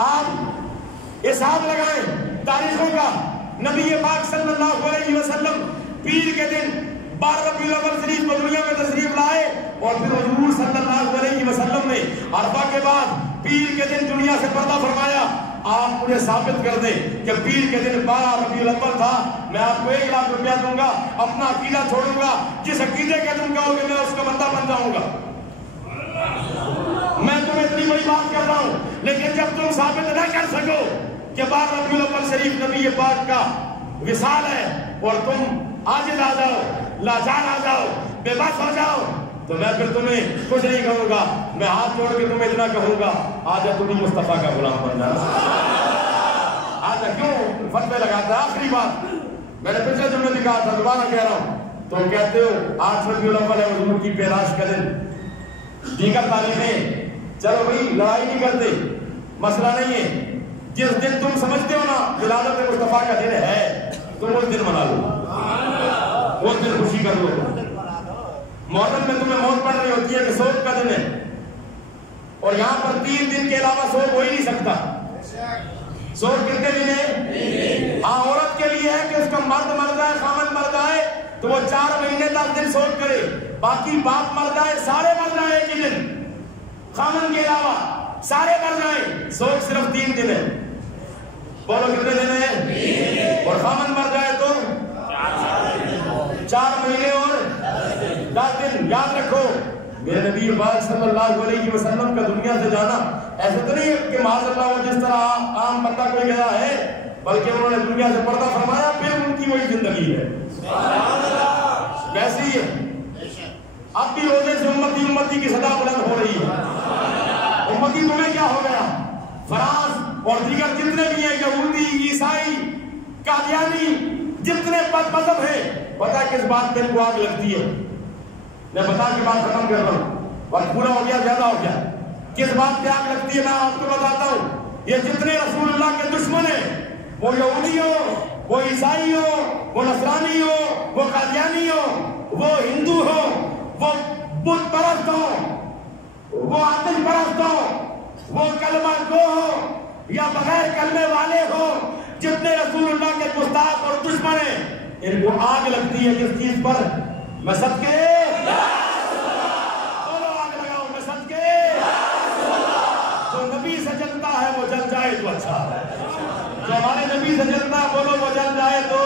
آپ حساب لگائیں تاریخوں کا. نبی پاک صلی اللہ علیہ وسلم پیر کے دن 12 ربیع الاول شریف کو دنیا میں تشریف لائے اور پھر حضور صلی اللہ علیہ وسلم نے عرفہ کے بعد پیر کے دن دنیا سے پردہ فرمایا. آپ مجھے ثابت کر دیں کہ پیر کے دن 12 ربیع الاول تھا, میں آپ کو 1 لاکھ روپیہ دوں گا, اپنا عقیدہ چھوڑوں گا, جس عقیدے کا تم کہو گے میں اس کا بندہ بن جاؤں گا. میں تمہیں اتنی بڑی بات کر رہا ہوں, لیکن جب تم ثابت نہ کر سکو کہ 12 ربیع الاول شریف نبی پاک کا وصال ہے اور تم عاجز آ جاؤ, لاچار آ جاؤ, بے بس ہو جاؤ, تو میں پھر تمہیں کچھ نہیں کہوں گا. میں ہاتھ جوڑ کے تمہیں اتنا کہوں گا, آجا تم مصطفیٰ کا غلام بن جانا. آجا کیوں فتوے لگاتا ہے؟ آخری بات میں نے پچھلے جملے میں کہا تھا, دوبارہ کہہ رہا ہوں. تم کہتے ہو 8 ربیع الاول ہے حضور کی پیدائش کا دن, دیگر تاریخیں, چلو بھائی لڑائی نہیں کرتے, مسئلہ نہیں ہے. جس دن تم سمجھتے ہو نا ولادت مصطفیٰ کا دن ہے, تم اس دن منا لو, اس دن خوشی کر لو. محرم میں تمہیں موت پڑ رہی ہوتی ہے کہ سوگ کا دن ہے, اور یہاں پر 3 دن کے علاوہ سوگ ہو ہی نہیں سکتا. سوگ کتنے دن ہے؟ ہاں, عورت کے لیے ہے کہ اس کا مرد مر جائے, خامن مر جائے تو وہ 4 مہینے 10 دن سوگ کرے. باقی باپ مر جائے, سارے مر جائیں ایک ہی دن, خامن کے علاوہ سارے مر جائیں, سوگ صرف 3 دن ہے. بولو کتنے دن ہے؟ اور خامن مر جائے تو 4 مہینے اور 10 دن. یاد رکھو میرے نبی پاک صلی اللہ علیہ وسلم کا دنیا سے جانا ایسے تو نہیں ہے کہ معاذ اللہ وہ جس طرح عام بندہ کوئی گیا ہے, بلکہ انہوں نے دنیا سے پردہ فرمایا, پھر ان کی وہی زندگی ہے. ویسے ہی ہے, اب بھی روزے سے امتی امتی کی صدا بلند ہو رہی ہے. امتی تمہیں کیا ہو گیا؟ فراز اور دیگر جتنے بھی ہیں, یہودی, عیسائی, قادیانی, جتنے بد مذہب ہیں, پتہ کس بات پہ ان کو آگ لگتی ہے؟ میں بتا کے بات ختم کر رہا ہوں, وقت پورا ہو گیا, زیادہ ہو گیا. کس بات پہ آگ لگتی ہے میں آپ کو بتاتا ہوں. یہ جتنے رسول اللہ کے دشمن ہیں, وہ یہودی ہو, وہ عیسائی ہو, وہ نصرانی ہو, وہ قادیانی ہو, وہ ہندو ہو, وہ بت پرست ہو, وہ آتش پرست ہو, وہ کلمہ گو ہو یا بغیر کلمے والے ہو, جتنے رسول اللہ کے گستاخ اور دشمن ہیں, ان کو آگ لگتی ہے کس چیز پر؟ میں صدقے بولو, آگ لگاؤ, میں صدقے. جو نبی سے جلتا ہے وہ جل جائے تو اچھا ہے, جو ہمارے نبی سے جلتا ہے بولو وہ جل جائے تو.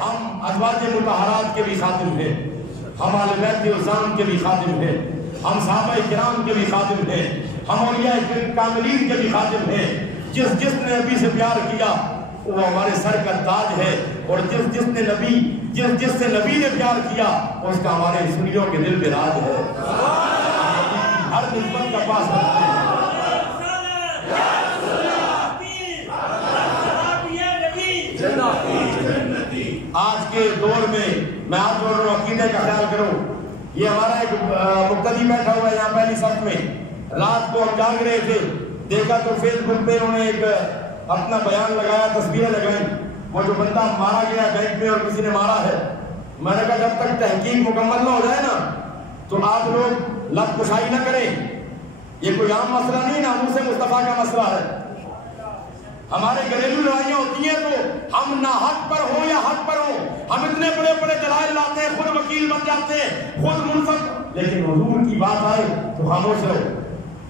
ہم ازواج مطہرات کے بھی خادم ہیں, ہم اہل بیت الزام کے بھی خادم ہیں, ہم صحابہ کرام کے بھی خادم ہیں, ہم اولیاء کاملین کے بھی خادم ہیں. جس نے نبی سے پیار کیا وہ ہمارے سر کا تاج ہے, اور جس سے نبی نے پیار کیا اس کا ہمارے سنیوں کے دل پہ راج ہے. ہر نسبت کا پاس رکھتے ہیں. آج کے دور میں میں آپ جوڑ رہا ہوں, عقیدے کا خیال کرو. یہ ہمارا ایک مقتدی بیٹھا ہوا ہے یہاں پہلی صف میں. رات کو ہم جاگ رہے تھے, دیکھا تو فیس بک پہ انہوں نے ایک اپنا بیان لگایا, تصویریں لگائیں. وہ جو بندہ مارا گیا بینک میں اور کسی نے مارا ہے, میں نے کہا جب تک تحقیق مکمل نہ ہو جائے نا تو آپ لوگ لفظ کشائی نہ کریں. یہ کوئی عام مسئلہ نہیں, ناموس مصطفیٰ کا مسئلہ ہے. ہمارے گھریلو لڑائیاں ہوتی ہیں تو ہم نہ حق پر ہوں یا حق پر ہوں, ہم اتنے بڑے بڑے دلائل لاتے ہیں, خود وکیل بن جاتے ہیں, خود منصف, لیکن حضور کی بات آئے تو خاموش رہو.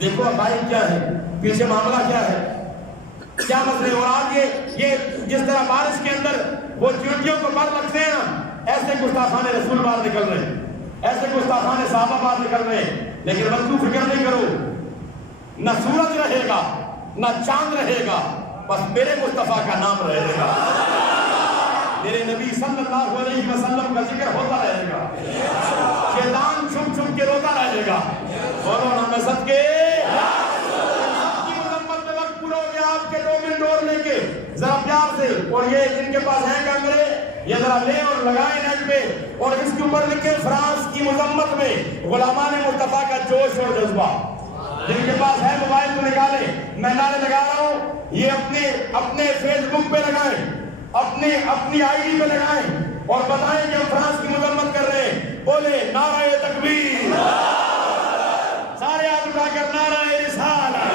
دیکھو عقائد کیا ہے, پیچھے معاملہ کیا ہے, کیا مسئلے. اور آج یہ جس طرح بارش کے اندر وہ چیونٹیوں کو باہر رکھتے ہیں نا, ایسے گستاخان رسول باہر نکل رہے ہیں, ایسے گستاخان صحابہ باہر نکل رہے ہیں. لیکن بس تو فکر نہیں کرو, نہ سورج رہے گا نہ چاند رہے گا, بس میرے مصطفیٰ کا نام رہے گا, میرے نبی صلی اللہ علیہ وسلم کا ذکر ہوتا رہے گا. شیطان چھپ چھپ کے روتا رہے گا. بولو نا میں صدقے. آپ کے 2 منٹ اور لے کے ذرا پیار سے, اور یہ جن کے پاس ہیں کیمرے یہ ذرا لیں اور لگائیں نیٹ پہ, اور اس کے اوپر لکھیں فرانس کی مذمت میں غلامان مصطفیٰ کا جوش اور جذبہ. جن کے پاس ہے موبائل کو نکالیں, میں نعرے لگا رہا ہوں, یہ اپنے فیس بک پہ لگائیں, اپنی آئی ڈی پہ لگائیں, اور بتائیں کہ ہم فرانس کی مذمت کر رہے ہیں. بولے نعرہ تکبیر, سارے ہاتھ اٹھا کر نعرہ رسالت,